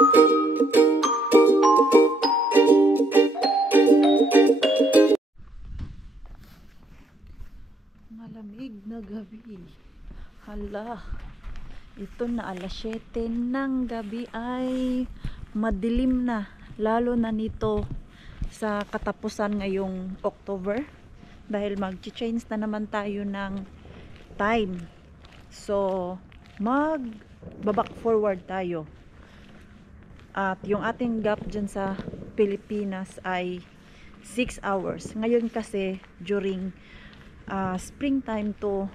Malamig na gabi. Hala. Ito na alas 7 ng gabi ay madilim na. Lalo na nito sa katapusan ngayong October. Dahil mag-change na naman tayo ng time. So, mag-back forward tayo. At yung ating gap dyan sa Pilipinas ay 6 hours. Ngayon kasi during springtime to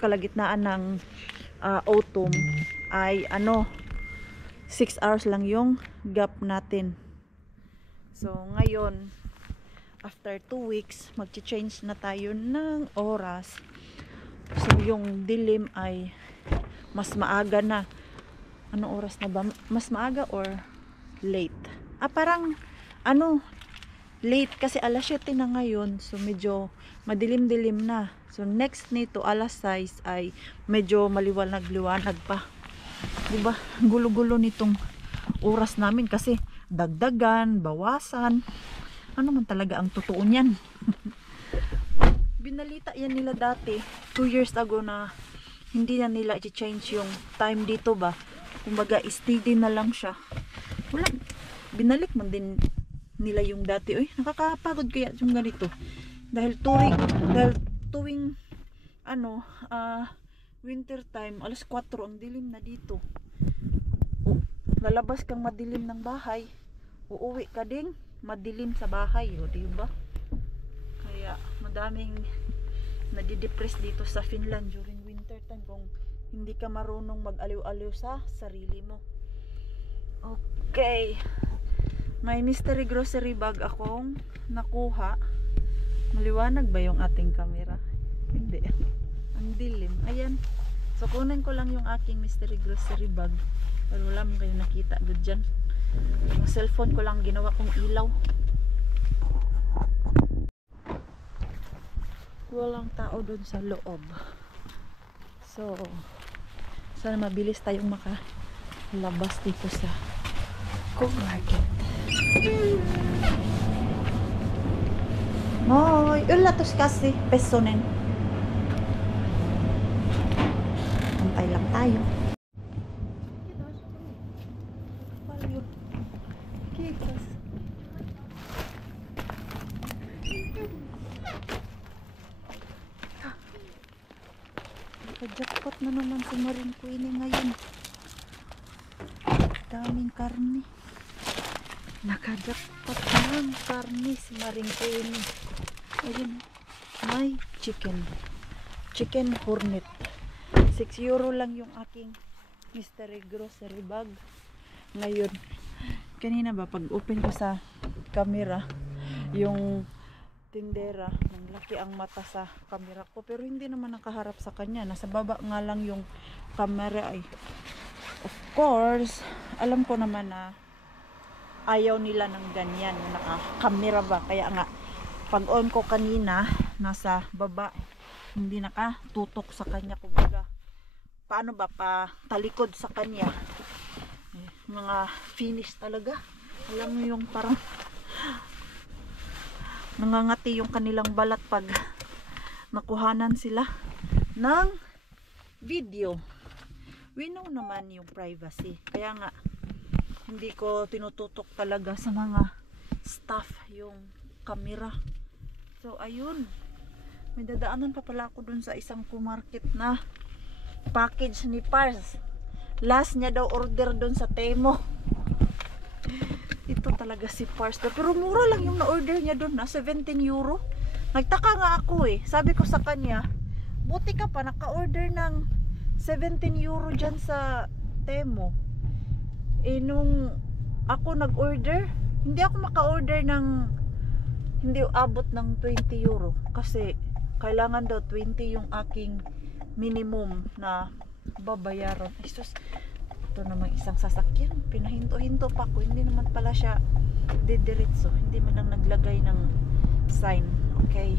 kalagitnaan ng autumn ay 6 hours lang yung gap natin. So ngayon after 2 weeks magche-change na tayo ng oras. So yung dilim ay mas maaga na. Anong oras na ba? Mas maaga or late? Parang late kasi alas 7 na ngayon. So medyo madilim-dilim na. So next nito alas 6 ay medyo maliwanag-liwanag pa. Diba? Gulo-gulo nitong oras namin kasi dagdagan, bawasan. Ano man talaga ang totoo niyan? Binalita yan nila dati 2 years ago na hindi na nila i-change yung time dito ba. Kumbaga steady na lang siya. Wala. Binalik man din nila yung dati. Uy, nakakapagod kaya yung ganito. Dahil tuwing winter time, alas 4 ang dilim na dito. Lalabas kang madilim ng bahay, uuwi ka ding madilim sa bahay, diba? Kaya madaming nadidepress dito sa Finland during winter time kung hindi ka marunong mag-aliw-aliw sa sarili mo. Okay. May mystery grocery bag akong nakuha. Maliwanag ba yung ating camera? Hindi. Ang dilim. Ayan. So kunin ko lang yung aking mystery grocery bag. Pero wala mo kayo nakita good dyan. Yung cellphone ko lang ginawa kong ilaw. Walang tao dun sa loob. So sana mabilis tayong makalabas dito sa co-market. Moy, ulatos kasi pesonen. Antay lang tayo. Naka-jackpot na naman si Maring Queenie ngayon. Daming karne. Naka-jackpot ng karne si Maring Queenie. Ayun, may chicken hornet. 6 euro lang yung aking mystery grocery bag ngayon. Kanina ba pag open ko sa camera, yung tindera ng laki ang mata sa camera ko, pero hindi naman nakaharap sa kanya, nasa baba nga lang yung camera. Ay of course alam ko naman na ayaw nila ng ganyan naka-camera ba, kaya nga pag on ko kanina nasa baba, hindi nakatutok sa kanya. Kumbaga paano ba, pa talikod sa kanya. Mga finish talaga, alam mo yung parang nangangati yung kanilang balat pag nakuhanan sila ng video. We know naman yung privacy, kaya nga hindi ko tinututok talaga sa mga staff yung camera. So ayun, may dadaanan pa pala ako dun sa isang co-market na package ni Pars. Last niya daw order dun sa Temo. Ito talaga si Pars. Pero mura lang yung na-order niya dun na 17 euro. Nagtaka nga ako sabi ko sa kanya, buti ka pa naka-order ng 17 euro dyan sa Temo. Nung ako nag-order, hindi ako maka-order ng hindi abot ng 20 euro kasi kailangan daw 20 yung aking minimum na babayaran. Isus, ito namang isang sasakyan, pinahinto-hinto pa ko, hindi naman pala siya didiretso, hindi man lang naglagay ng sign. Okay,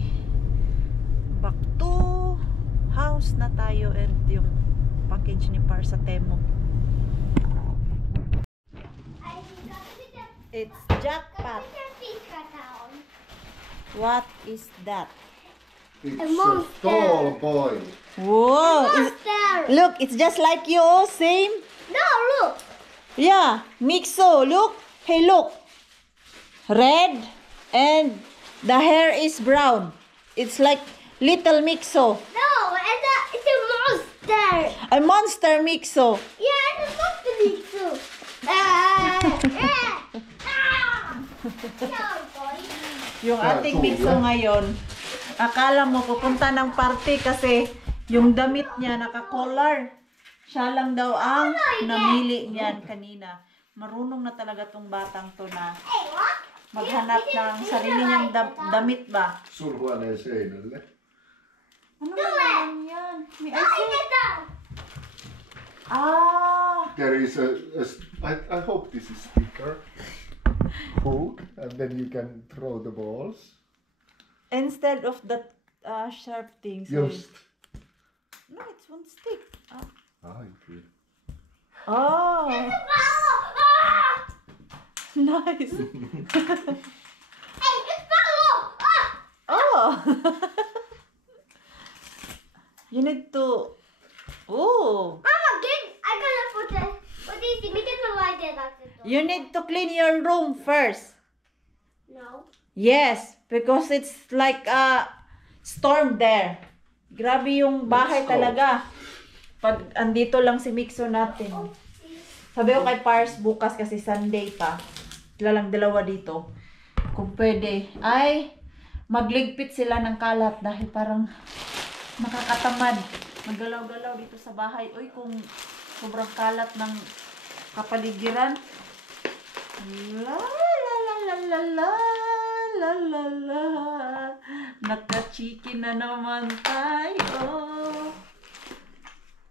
back to house na tayo and yung package ni Par sa Temo. It's jackpot. What is that? It's A a monster. tall boy. Whoa! Monster. Look, it's just like you. Same. No, look. Yeah, Mixo. Look. Hey, look. Red and the hair is brown. It's like little Mixo. No, it's a monster. A monster Mixo. Yeah, it's a monster too. Ah. Yung ating Mixo ngayon, akala mo pupunta ng party kasi yung damit niya naka-collar. Siya lang daw ang namili niyan kanina. Marunong na talaga tong batang to na Hey, what? maghanap ng sarili niyang damit ba? Sulhuoneen seinälle. Ano naman yan? May Oh, ice. it's down. Ah! There is I hope this is sticker. Hook, and then you can throw the balls. Instead of the sharp things. Just. No, it's one stick. Ah. Okay. Oh, Ah! nice. Hey, it's Paolo. Ah! Oh. You need to. Oh. Mama, I'm gonna put it. What is it? We can light it after. You need to clean your room first. No. Yes, because it's like a storm there. Grabe yung bahay Let's go. talaga. Pag andito lang si Mixo natin. Sabi ko kay Pars bukas kasi Sunday pa. Sila lang dalawa dito. Kung pwede, ay magligpit sila ng kalat dahil parang nakakatamad. Maggalaw-galaw dito sa bahay. Uy, kung sobrang kalat ng kapaligiran. La la la la la la la la la. Naka-chicken na naman tayo.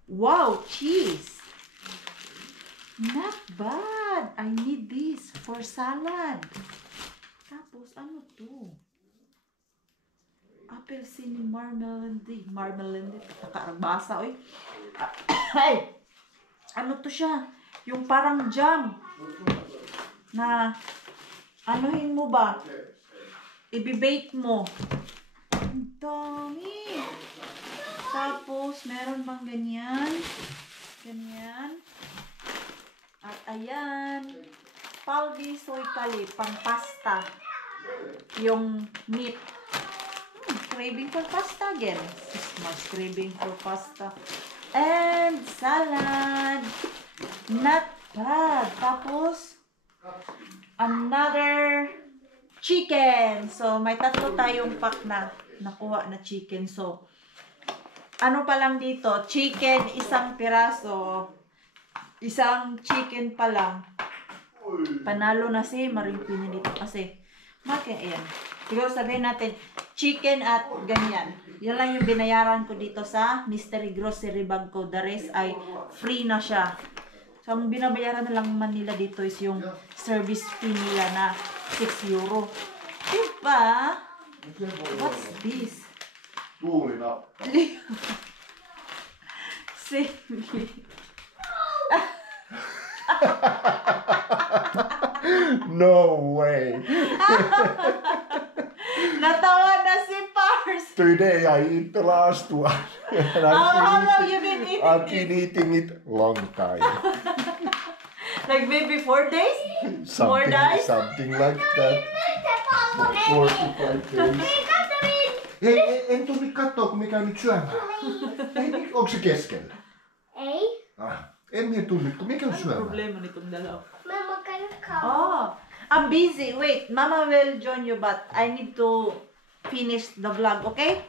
Wow, cheese. Not bad. I need this for salad. Tapos, ano to? Apple cinnamon marmalade. Marmalade. Nakakabasa, oy. Ay! Ano to siya? Yung parang jam. Na, anuhin mo ba? Ibibake mo. Ang dami. Tapos, meron bang ganyan? Ganyan. At ayan. Paldi soy kali, pang pasta. Yung meat. Craving for pasta again. This much craving for pasta. And salad. Not bad. Tapos, another chicken. So, may tatlo tayong pack na nakuha na chicken. So, ano pa lang dito? Chicken, isang piraso. Isang chicken pa lang. Panalo na si Maripini dito kasi. Bakit? Ayan. Siguro sabihin natin, chicken at ganyan. Yan lang yung binayaran ko dito sa Mystery Grocery bag ko. The rest ay free na siya. So, ang binabayaran na lang man nila dito is yung service fee nila na 6 euro. Diba? What's this? Tuulinappa. Save. No way. Natawa na si Pars. Today I eat the last one. And How long you been eating I've it? been eating it long time. Like maybe 4 days? More days? Something like that. For 45 days. Hei, en tuu nyt kattoo, kun me käyn nyt syömään. Hei, onko se keskellä? Ei. En minä tuu nyt, kun me käyn syömään. Problema nitong dalaw. Mama, can you come? Oh, I'm busy. Wait, Mama will join you, but I need to finish the vlog, okay?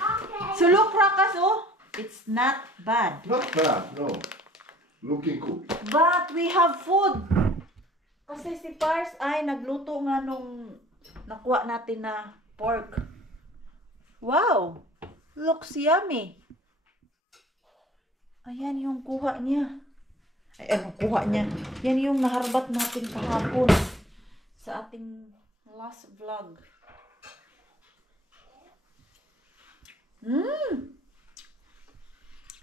Okay. So look, Rakas, oh, it's not bad. Not bad, no. Looking good. But we have food. Kasi si Pars ay nagluto nga nung nakuha natin na pork. Wow! Looks yummy. Ayan yung kuha niya. Ay, ano kuha niya? Yan yung naharbat natin kahapon sa ating last vlog.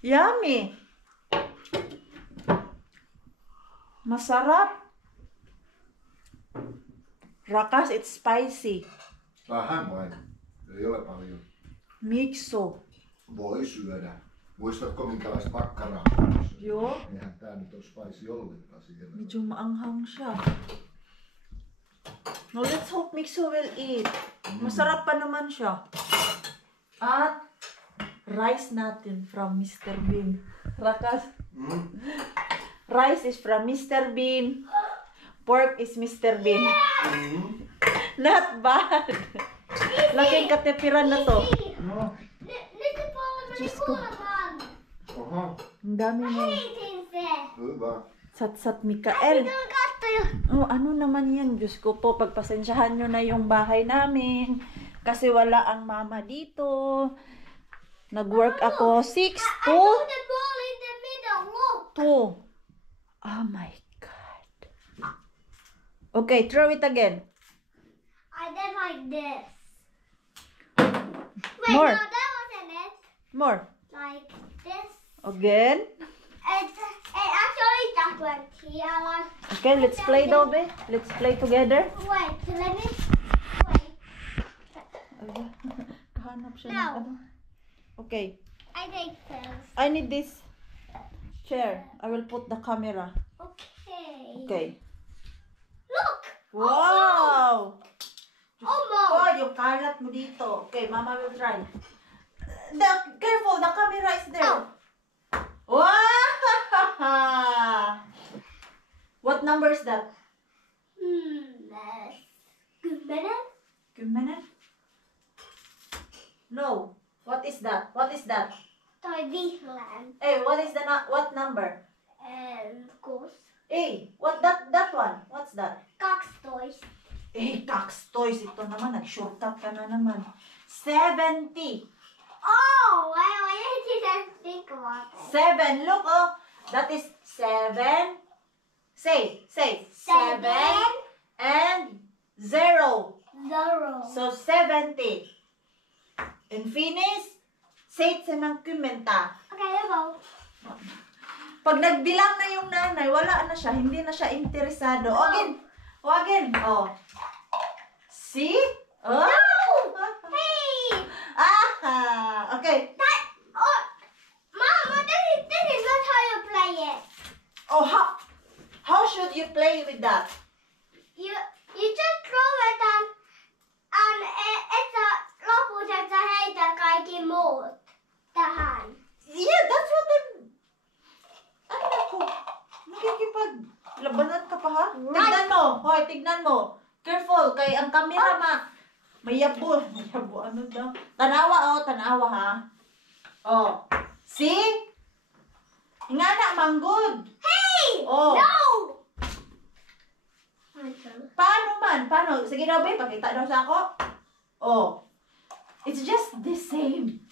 Yummy! Masarap! Rakas, it's spicy. Vähän vain. Ei ole paljon. Mikso. Voi syödä. Muistatko minkälaista makkaraa? Joo. Eihän tää nyt ole spicy ollenkaan siellä. Medyo maanghang siya. No, let's hope Mikso will eat. Masarap pa naman siya. At rice natin from Mr. Bean. Rakas. Rice is from Mr. Bean. Pork is Mr. Bean. Not bad. Laking katipiran na to. No. Nyt se palaa Diyos ko. kuulemaan. Oho. Ang dami mo. Heitin se. Hyvä. Satsat Mikael. Tuon kattoja. Oh, ano naman yan? Diyos ko po, pagpasensyahan nyo na yung bahay namin. Kasi wala ang mama dito. Nag-work ako 6 I to put the ball in the middle. Look. 2. Oh my God. Okay, throw it again. I did like this. Wait, More. no, that wasn't it. More. Like this. Again. It actually just went here. Like, Okay, let's play though, be. Let's play together. wait, let me. Wait. Kahanap siya No. ng ano. Okay. I take this. I need this chair. I will put the camera. Okay. Okay. Look. Wow! Almost. Oh, yung kalat mo dito. Okay, mama will try. Careful, the camera is there. Oh. Wow! What number is that? Good minute. Good minute. No. What is that? What is that? Toy Disneyland. Hey, what is the what number? And goose. Hey, what that one? What's that? Cox toys. Eh, Cox Toys. Ito naman, nag-shortcut ka na naman. 70. Oh, why did you just think about it? 7. Look, oh. That is 7. Say. 7 and 0. 0. So, 70. In Finnish, 70. Okay, let's go. Pag nagbilang na yung nanay, wala na siya. Hindi na siya interesado. O, again. Oh. See? Oh. Hey! Okay. Mama, this is not how you play it. Oh, how should you play with that? You just throw it and it's a loput, että sä heität kaikki muut tähän. Yeah, that's what Ano ako? Nakikipaglabanan ka pa ha? Tignan mo. Hoy, tignan mo. Careful, kay ang camera mayabo. Ano daw? Tanawa ha. Oh. See? Ingana, manggod. Hey! Oh. No! Paano? Sige daw, babe. Pakita daw sa ako. Oh. It's just the same.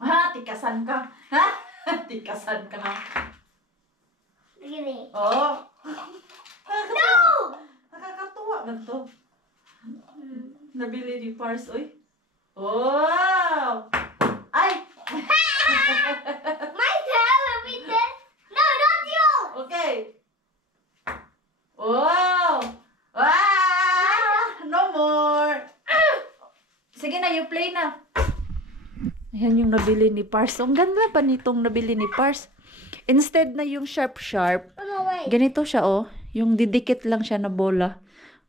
Ha? Tikasan ka. Ha? Tikasan ka na. Really? Oh. No! Nakakatuwa man to. Nabili ni Pars, oy. Wow! Ay! My television! No, not you! Okay. Wow! Wow! No more! Sige na, you play na. Ayan yung nabili ni Pars. Ang ganda pa nitong nabili ni Pars. Instead na yung sharp-sharp, Oh, no, wait. ganito siya, oh. Yung didikit lang siya na bola.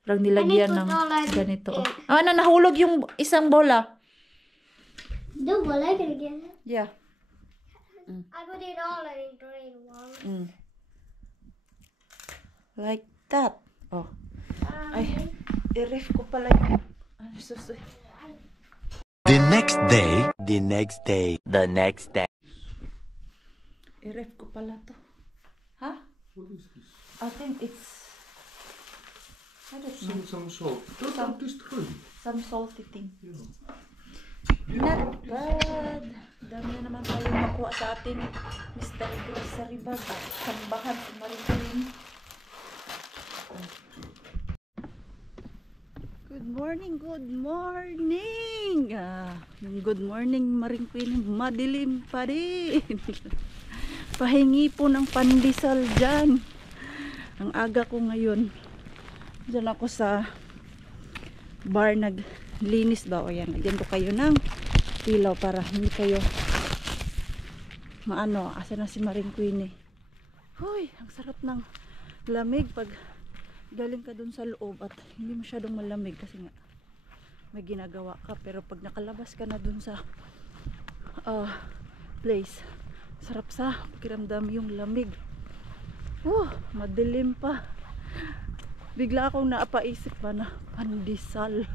Parang nilagyan ng ganito. Oh. Ah, nahulog yung isang bola. Do what I can get it. Yeah. I put it all in grade 1. Like that. Oh. Ay, i-ref ko pala yung... Ano, susoy. The next day, the next day, the next day. I-ref ko pala to. Ha? What is this? I think it's... I don't know. Some salt. Don't destroy it. Some salty thing. Yeah. Not bad. Dami na naman tayo makuha sa ating Mr. Grocery Bag. Sambahan sa Maringkuin. Good morning, good morning. Good morning, Maringkuin. Madilim pa rin. Pahingi po ng pandesal dyan. Ang aga ko ngayon. Diyan ako sa bar naglinis ba. O yan, lagyan ko kayo ng ilaw para hindi kayo maano. Asa na si Maring Queenie? Hoy, ang sarap ng lamig pag galing ka dun sa loob at hindi masyadong malamig kasi nga may ginagawa ka. Pero pag nakalabas ka na dun sa place, sarap sa pakiramdam yung lamig. Madilim pa. Bigla akong naapaisip ba na pandesal.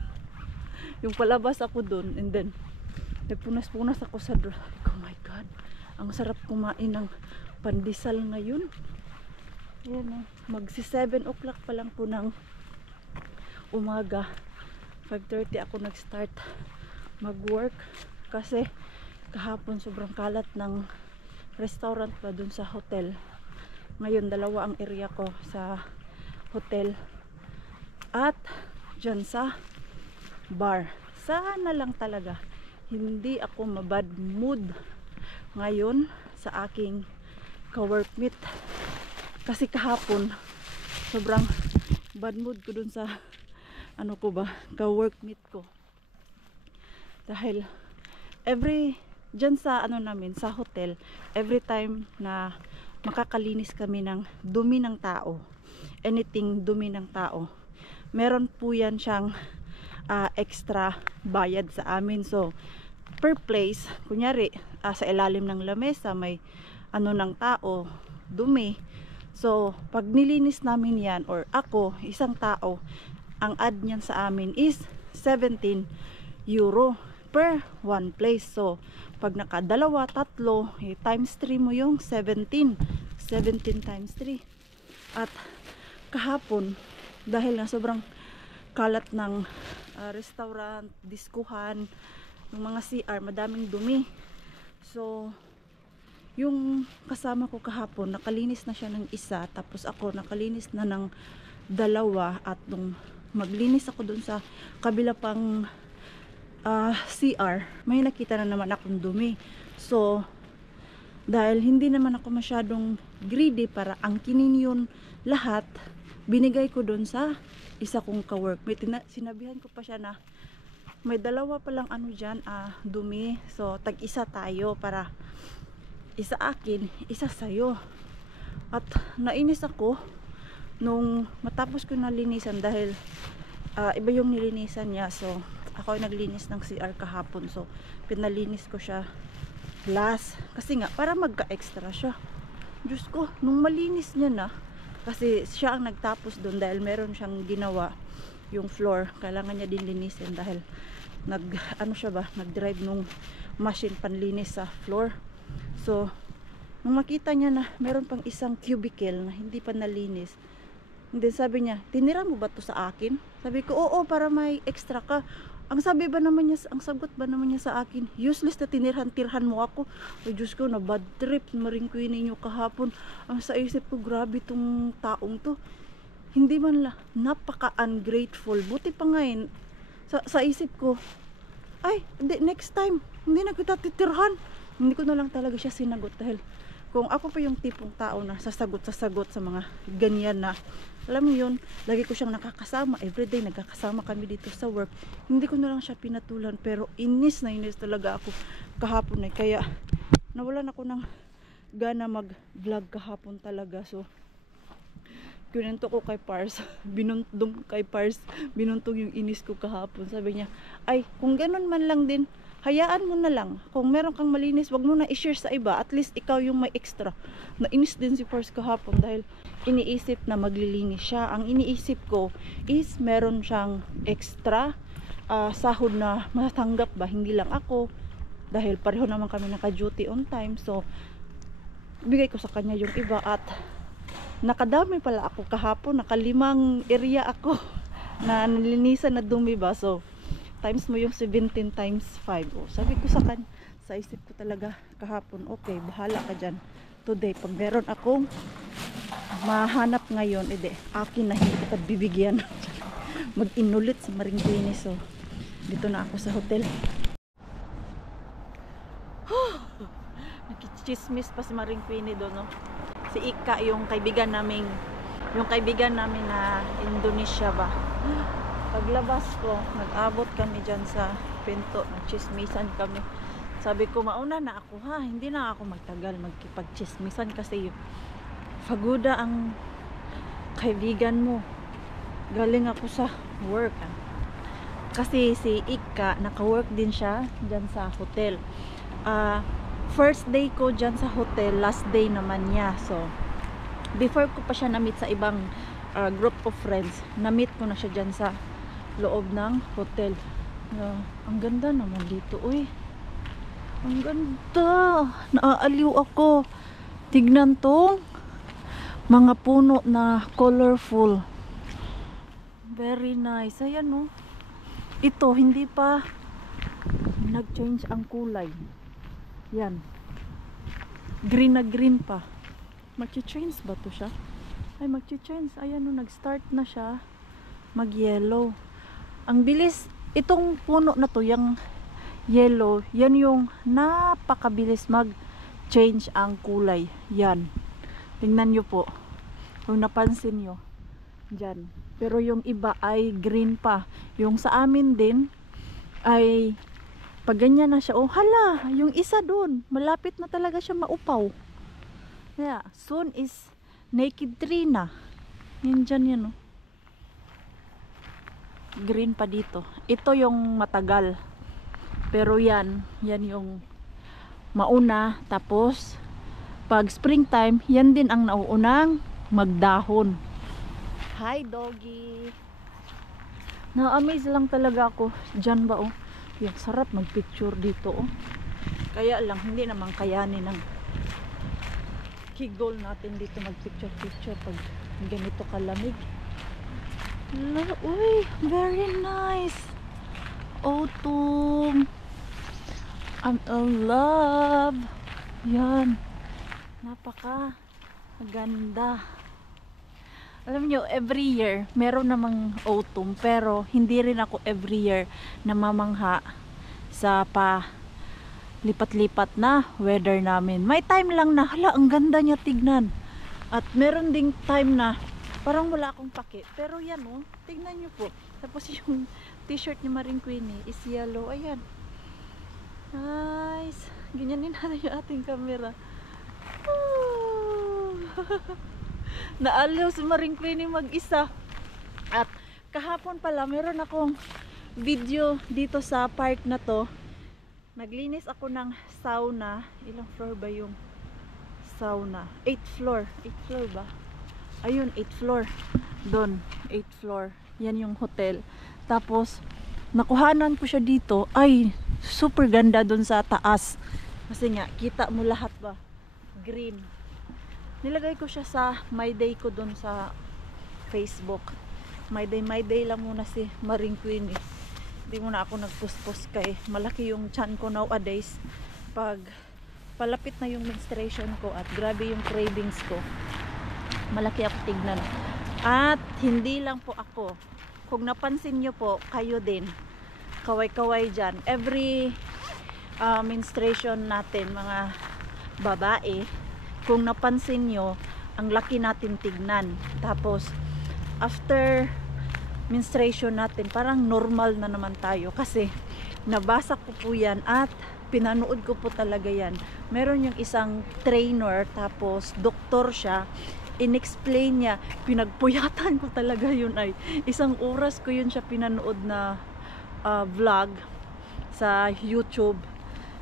Yung palabas ako dun and then nagpunas-punas ako sa oh my god, ang sarap kumain ng pandesal ngayon. Ayan, magsi 7 o'clock pa lang po ng umaga. 5:30 ako nag-start mag-work kasi kahapon sobrang kalat ng restaurant pa dun sa hotel. Ngayon 2 ang area ko sa hotel at dyan sa bar. Sana lang talaga hindi ako mabad mood ngayon sa aking ka-workmate kasi kahapon sobrang bad mood ko dun sa ka-workmate ko dahil dyan sa namin sa hotel, every time na makakalinis kami ng dumi ng tao, anything dumi ng tao, meron po yan siyang extra bayad sa amin. So per place, kunyari sa ilalim ng lamesa may ng tao, dumi. So pag nilinis namin yan, or ako, isang tao, ang add niyan sa amin is 17 euro per one place. So pag nakadalawa, tatlo, times 3 mo yung 17 times 3. At kahapon dahil na sobrang kalat ng restaurant, diskuhan, yung mga CR, madaming dumi. So yung kasama ko kahapon nakalinis na siya ng isa, tapos ako nakalinis na ng 2. At nung maglinis ako dun sa kabila pang CR, may nakita na naman akong dumi. So dahil hindi naman ako masyadong greedy para angkinin yun lahat, binigay ko dun sa isa kong ka-workmate. Sinabihan ko pa siya na may 2 pa lang dyan, dumi. So tag-isa tayo, para isa akin, isa sa'yo. At nainis ako nung matapos ko nalinisan dahil iba yung nilinisan niya. So ako ay naglinis ng CR kahapon, so pinalinis ko siya last kasi nga para magka-extra siya. Diyos ko, nung malinis niya na, kasi siya ang nagtapos doon dahil meron siyang ginawa yung floor, kailangan niya din linisin dahil nag-drive nung machine panlinis sa floor. So nung makita niya na meron pang isang cubicle na hindi pa nalinis, and then sabi niya, tinira mo ba to sa akin? Sabi ko, oo, para may extra ka. Ang sagot ba naman niya sa akin, useless na tinirhan-tirhan mo ako. Ay Diyos ko, na bad trip, Maring Queenie niyo kahapon. Ang sa isip ko, grabe tong taong to. Hindi man lang, napaka-ungrateful. Buti pa ngayon, sa isip ko, ay, next time, hindi na kita titirhan. Hindi ko na lang talaga siya sinagot dahil kung ako pa yung tipong tao na sasagot sa mga ganyan na, alam mo yun, lagi ko siyang nakakasama, everyday nagkakasama kami dito sa work, hindi ko na lang siya pinatulan. Pero inis talaga ako kahapon kaya nawalan ako ng gana mag vlog kahapon talaga. So kinento ko kay Pars, binuntong yung inis ko kahapon. Sabi niya, ay kung ganun man lang din, hayaan mo na lang. Kung meron kang malinis, wag mo na i-share sa iba. At least ikaw yung may extra. Nainis din si Pars kahapon dahil iniisip na maglilinis siya. Ang iniisip ko is meron siyang extra sahod na matanggap ba. Hindi lang ako. Dahil pareho naman kami naka-duty on time. So, bigay ko sa kanya yung iba. At nakadami pala ako kahapon. Naka-5 area ako na nilinisan na dumi ba. So, times mo yung 17 times 5. Sabi ko sa kanya, sa isip ko talaga kahapon, okay, bahala ka dyan. Today, pag meron akong mahanap ngayon, akin na, hindi kita bibigyan. Mag-inulit sa Maring Queenie. So, dito na ako sa hotel. Nakichismis pa si Maring Queenie doon, no? Si Ika, yung kaibigan namin na Indonesia ba. Paglabas ko, nag-abot kami dyan sa pinto, nagchismisan kami. Sabi ko, mauna na ako ha, hindi na ako magtagal magkipagchismisan kasi faguda ang kaibigan mo. Galing ako sa work. Kasi si Ika, naka-work din siya dyan sa hotel. First day ko dyan sa hotel, last day naman niya. So, before ko pa siya na-meet sa ibang group of friends, na-meet ko na siya dyan sa loob ng hotel. Ang ganda naman dito, uy. Ang ganda. Naaaliw ako. Tignan tong mga puno na colorful. Very nice. Ayan, oh. Ito, hindi pa nag-change ang kulay. Yan. Green na green pa. Mag-change ba to siya? Ay, mag-change. Ayan, oh, nag-start na siya mag-yellow. Ang bilis, itong puno na to, yung yellow, yan yung napakabilis mag-change ang kulay. Yan. Tingnan nyo po. Kung napansin nyo. Dyan. Pero yung iba ay green pa. Yung sa amin din ay pag ganyan na siya, oh hala, yung isa doon, malapit na talaga siya maupaw. Yeah, soon is naked tree na. Yan dyan yan, oh. Green pa dito. Ito yung matagal. Pero yan yung mauna. Tapos pag springtime, yan din ang nauunang magdahon. Hi doggy. Na-amaze lang talaga ako. Diyan ba, oh. Yung sarap magpicture dito, oh. Kaya lang hindi naman kayanin ng kigol natin dito magpicture pag ganito kalamig. Uy, very nice. Autumn. I'm in love. Yan. Napaka ganda. Alam nyo, every year meron namang autumn, pero hindi rin ako every year namamangha sa lipat-lipat na weather namin. May time lang na, hala, ang ganda niya tignan. At meron ding time na parang wala akong pake. Pero yan, oh, tignan nyo po. Tapos yung t-shirt ni Maring Queenie is yellow. Ayan. Nice. Ganyanin natin yung ating camera. Naaliw si Maring Queenie mag-isa. At kahapon pala, meron akong video dito sa park na to. Naglinis ako ng sauna. Ilang floor ba yung sauna? 8th floor. 8th floor ba? Ayun, 8th floor. Doon, 8th floor. Yan yung hotel. Tapos, nakuhanan ko siya dito. Ay, super ganda doon sa taas. Kasi nga, kita mo lahat ba? Green. Nilagay ko siya sa My Day ko doon sa Facebook. My Day lang muna si Maring Queenie. Hindi muna ako nagpost-post kay malaki yung chan ko nowadays. Pag palapit na yung menstruation ko at grabe yung cravings ko, malaki ako tignan. At hindi lang po ako. Kung napansin nyo po, kayo din. Kaway-kaway dyan. Every menstruation natin, mga babae, kung napansin nyo, ang laki natin tignan. Tapos, after menstruation natin, parang normal na naman tayo. Kasi, nabasa ko po yan at pinanood ko po talaga yan. Meron yung isang trainer, tapos doktor siya. In-explain niya, pinagpuyatan ko talaga yun ay. Isang oras ko yun siya pinanood na vlog sa YouTube.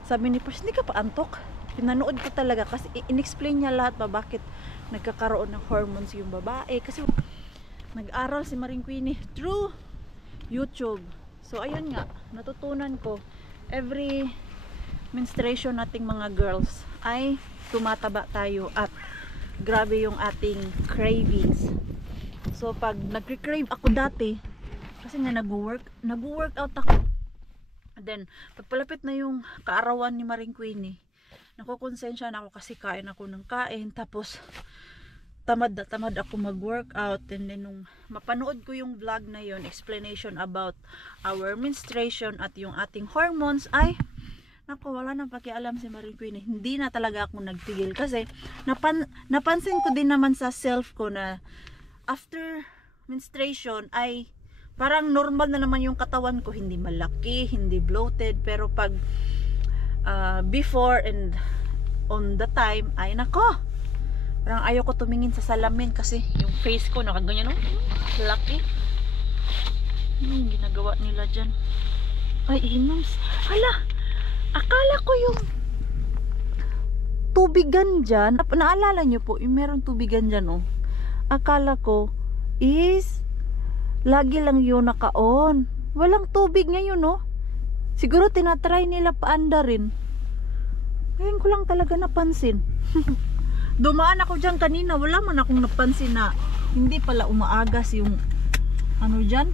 Sabi ni Pars, hindi ka pa antok? Pinanood ko talaga kasi in-explain niya lahat ba bakit nagkakaroon ng hormones yung babae. Kasi nag-aral si Maring Queenie through YouTube. So ayun nga, natutunan ko every menstruation nating mga girls ay tumataba tayo at grabe yung ating cravings. So pag nagre-crave ako dati, kasi nga nag-workout ako. And then pagpalapit na yung kaarawan ni Maring Queenie, nakukonsensya na ako kasi kain ako ng kain. Tapos tamad ako mag-workout. And then nung mapanood ko yung vlog na yun, explanation about our menstruation at yung ating hormones, ay naku, wala nang pakialam si Maring Queenie. Hindi na talaga ako nagtigil kasi napansin ko din naman sa self ko na after menstruation ay parang normal na naman yung katawan ko, hindi malaki, hindi bloated, pero pag before and on the time, ay nako, parang ayaw ko tumingin sa salamin kasi yung face ko nakaganyan, laki. Anong ginagawa nila dyan? Ay, inams. Hala, akala ko yung tubigan dyan, naalala nyo po, yung meron tubigan dyan, oh. Akala ko is lagi lang yun naka-on. Walang tubig ngayon, oh. Siguro tinatry nila paanda rin. Ngayon ko lang talaga napansin. Dumaan ako dyan kanina, wala man akong napansin na hindi pala umaagas yung ano dyan,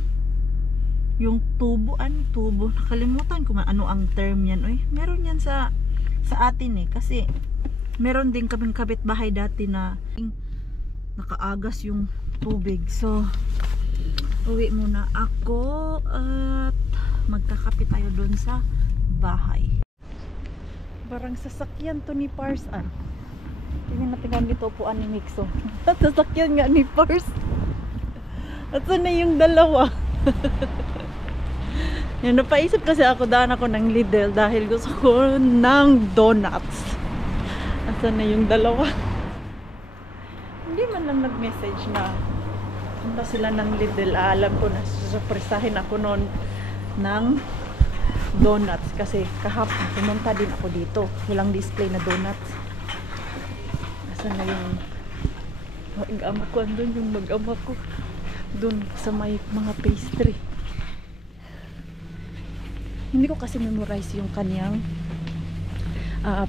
yung tubo. Ano tubo? Nakalimutan ko man ano ang term yan. Oy, meron yan sa atin eh, kasi meron din kaming kapitbahay dati na nakaagas yung tubig. So uwi muna ako at magkakape tayo doon sa bahay. Parang sasakyan to ni Pars. Tingnan natin kung dito upuan ni Mixo. Sasakyan nga ni Pars. At saan na yung dalawa? Yan, napaisip kasi ako, daan ako ng Lidl dahil gusto ko ng donuts. At saan na yung dalawa? Hindi man lang nag-message na punta sila ng Lidl. Alam ko na susurpresahin ako noon ng donuts kasi kahapon pumunta din ako dito. Walang display na donuts. Nasaan na yung mag-ama ko? Andun yung mag-ama ko. Doon sa may mga pastry. Hindi ko kasi memorize yung kanyang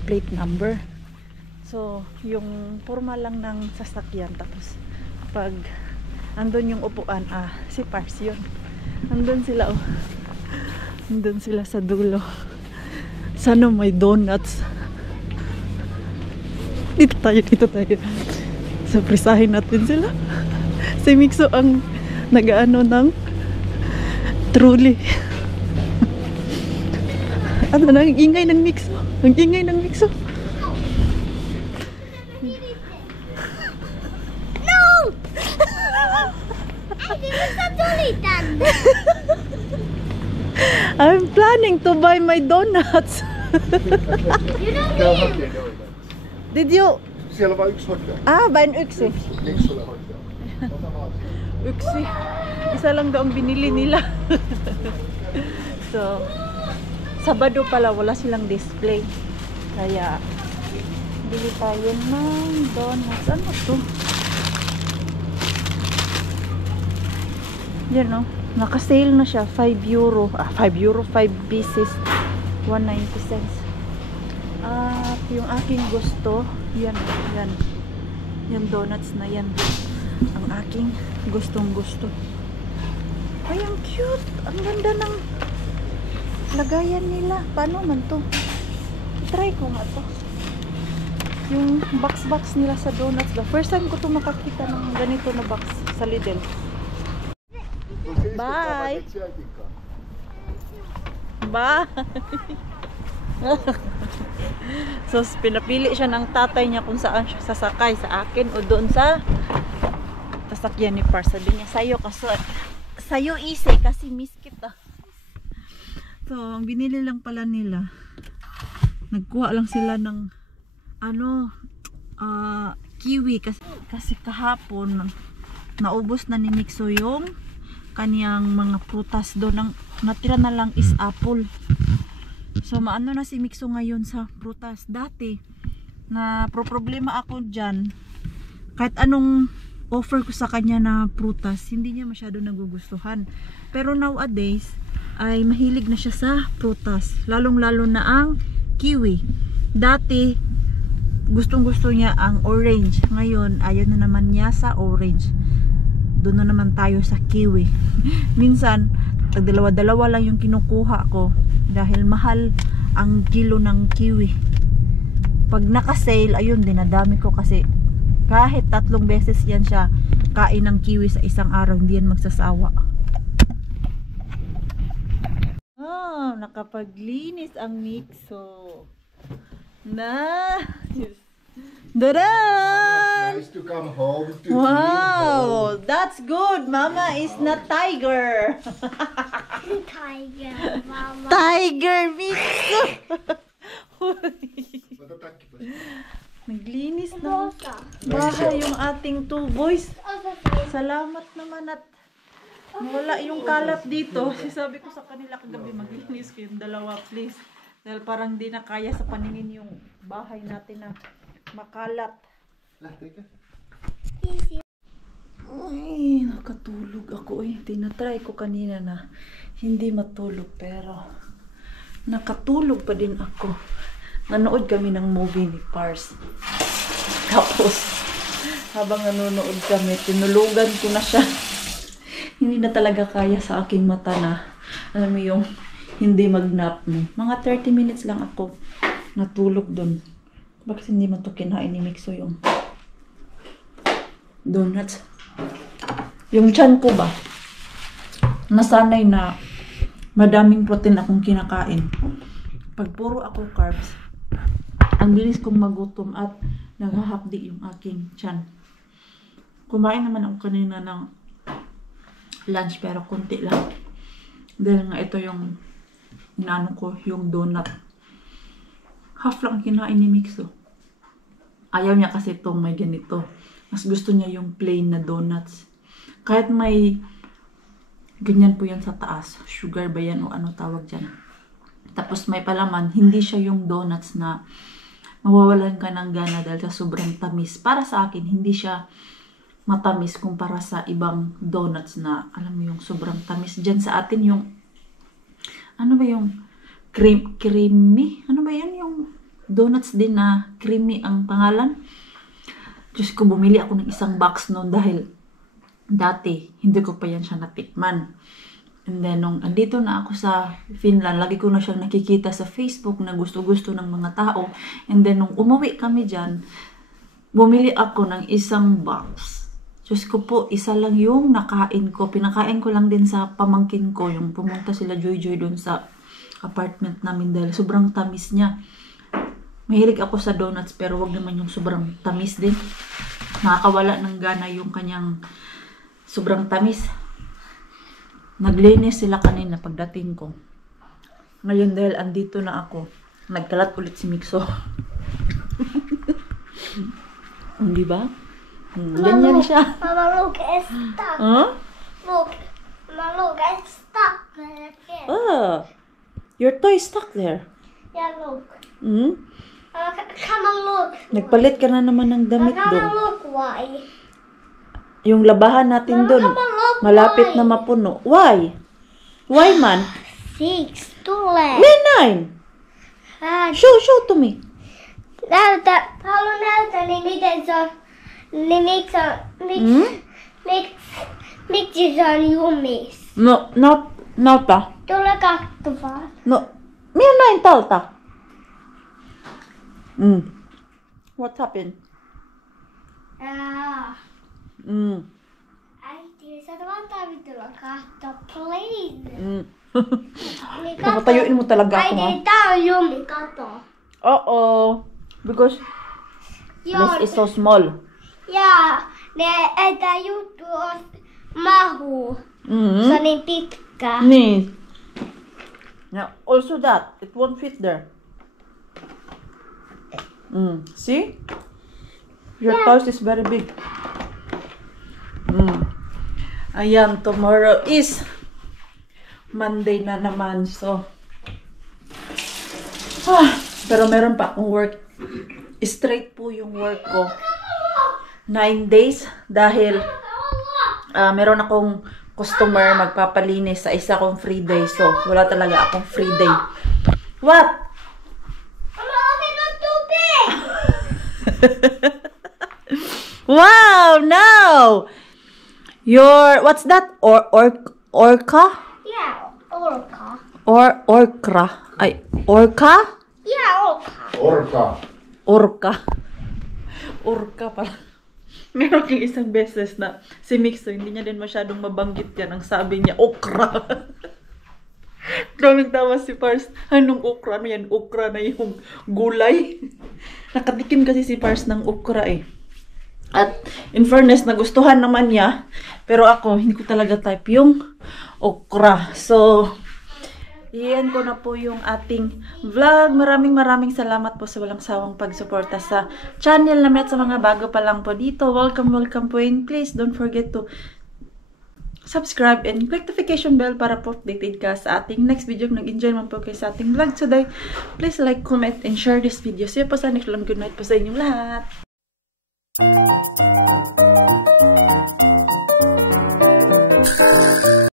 plate number. So, yung forma lang ng sasakyan. Tapos, pag andun yung upuan, si Pars yun. Andun sila, oh. Andun sila sa dulo. Sana may donuts. Dito tayo. Surpresahin natin sila. Si Mixo ang nag-ano ng truly. Ano na, ang ingay ng Mixo. Ang ingay ng Mixo. I'm planning to buy my donuts. Did you? Siellä vaan yksi hakea. Vain yksi. Miksi sulle hakea? Yksi. Isa lang daw ang binili nila. So, Sabado pala wala silang display. Kaya, bili tayo ng donuts. Ano to? Yan, no? Naka-sale na siya, 5 euro. 5 euro, 5 pieces, 1.90 cents. At yung aking gusto, yan. Yung donuts na yan. Ang aking gustong-gusto. Ay, ang cute. Ang ganda ng lagayan nila. Paano man to? Try ko nga to. Yung box nila sa donuts. The first time ko to makakita ng ganito na box sa Lidl. Bye! Bye! So, pinapili siya ng tatay niya kung saan siya sasakay, sa akin o doon sa sasakyan ni Pars. Sabi niya, sa'yo easy kasi miss kita. So, ang binili lang pala nila, nagkuha lang sila ng kiwi kasi kahapon naubos na ni Mixo yung kaniyang mga prutas doon. Ang natira na lang is apple. So maano na si Mixo ngayon sa prutas. Dati na problema ako dyan, kahit anong offer ko sa kanya na prutas, hindi niya masyado nagugustuhan. Pero nowadays ay mahilig na siya sa prutas, lalong lalo na ang kiwi. Dati gustong gusto niya ang orange, ngayon ayaw na naman niya sa orange. Doon na naman tayo sa kiwi. Minsan, dalawa-dalawa lang yung kinukuha ko dahil mahal ang kilo ng kiwi. Pag naka-sale, ayun, dinadami ko kasi kahit 3 beses yan siya kain ng kiwi sa isang araw, hindi yan magsasawa. Nakapaglinis ang Mixo. Nice! Dadan! Nice to come home to Wow, that's good. Mama is not tiger. Tiger, Mama. Tiger mix. Matatakip pa. Naglinis na Rosa. bahay yung ating two boys. Salamat naman at wala yung kalat dito. Sabi ko sa kanila kagabi maglinis ko yung dalawa please. Dahil parang di na kaya sa paningin yung bahay natin na makalat. Lah, teka. Ay, nakatulog ako eh. Tinatry ko kanina na hindi matulog pero nakatulog pa din ako. Nanood kami ng movie ni Pars. Tapos, habang nanonood kami, tinulugan ko na siya. Hindi na talaga kaya sa aking mata na, alam mo yung hindi mag-nap mo. Mga 30 minutes lang ako natulog dun. Bakit hindi mo ito kinain ni Mixo yung donuts? Yung tiyan ko ba, nasanay na madaming protein akong kinakain. Pag puro ako carbs, ang bilis kong magutom at naghahapdi yung aking tiyan. Kumain naman ako kanina ng lunch pero konti lang. Dahil nga ito yung inaano ko, yung donut. Half lang kinain ni Mixo. Ayaw niya kasi itong may ganito. Mas gusto niya yung plain na donuts. Kahit may ganyan po yan sa taas. Sugar ba yan o ano tawag dyan. Tapos may palaman, hindi siya yung donuts na mawawalan ka ng gana dahil sa sobrang tamis. Para sa akin, hindi siya matamis kumpara sa ibang donuts na, alam mo yung sobrang tamis. Diyan sa atin yung, ano ba yung creamy? Ano ba yan? Yung donuts din na creamy ang pangalan. Diyos ko, bumili ako ng isang box noon dahil dati, hindi ko pa yan siya natikman. And then, nung andito na ako sa Finland, lagi ko na siyang nakikita sa Facebook na gusto-gusto ng mga tao. And then, nung umuwi kami dyan, bumili ako ng isang box. Diyos ko po, isa lang yung nakain ko. Pinakain ko lang din sa pamangkin ko. Yung pumunta sila Joy dun sa apartment namin dahil sobrang tamis niya. Mahilig ako sa donuts pero wag naman yung sobrang tamis din. Nakakawala ng gana yung kanyang sobrang tamis. Naglinis sila kanina pagdating ko. Ngayon dahil andito na ako, nagkalat ulit si Mixo. Di ba? Ganyan siya. Mama, look, it's stuck. Huh? Look, Mama, look, it's stuck. Oh, your toy stuck there. Yeah, look. Hmm? Come on, look. Nagpalit ka na naman ng damit Come on, doon. look, why? Yung labahan natin Mama, doon, come on, look, malapit why? na mapuno. Why? Why man? 6, 2 left. May 9. Show to me. Miksi on jumis. No, nauta. Tule katsomaan. No, minä näin tältä. What happened? Äiti, sä et vaan tarvitse tulla katsoa, please. Niin Papatayuin mo talaga ako, ha? Äiti, tää on jumi, kato. Uh-oh. Because Joo, this is so small. ja tää juttu on mahu. Se on niin pitkä. Niin. Now, also that. It won't fit there. See? Your toes is very big. Ayan, tomorrow is Monday na naman. So, pero meron pa akong work. Straight po yung work ko. 9 days dahil meron akong customer magpapalinis sa isa kong free day. So, wala talaga akong free day. What? Wow, now what's that? Orca? Yeah, orca. Orca? Ay, orca? Yeah, orca. Orka. Orca pala. Meron yung isang beses na si Mixo, hindi niya din masyadong mabanggit yan. Ang sabi niya, okra. Daming tawa si Pars. Anong okra na yan? Okra na yung gulay. Nakatikim kasi si Pars ng okra eh. At in fairness, nagustuhan naman niya. Pero ako, hindi ko talaga type yung okra. So, iyan ko na po yung ating vlog. Maraming salamat po sa walang sawang pagsuporta sa channel namin at sa mga bago pa lang po dito. Welcome po, and please don't forget to subscribe and click notification bell para po updated ka sa ating next video. Kung nag-enjoy man po kayo sa ating vlog today, please like, comment, and share this video. See you po sa next vlog. Good night po sa inyong lahat.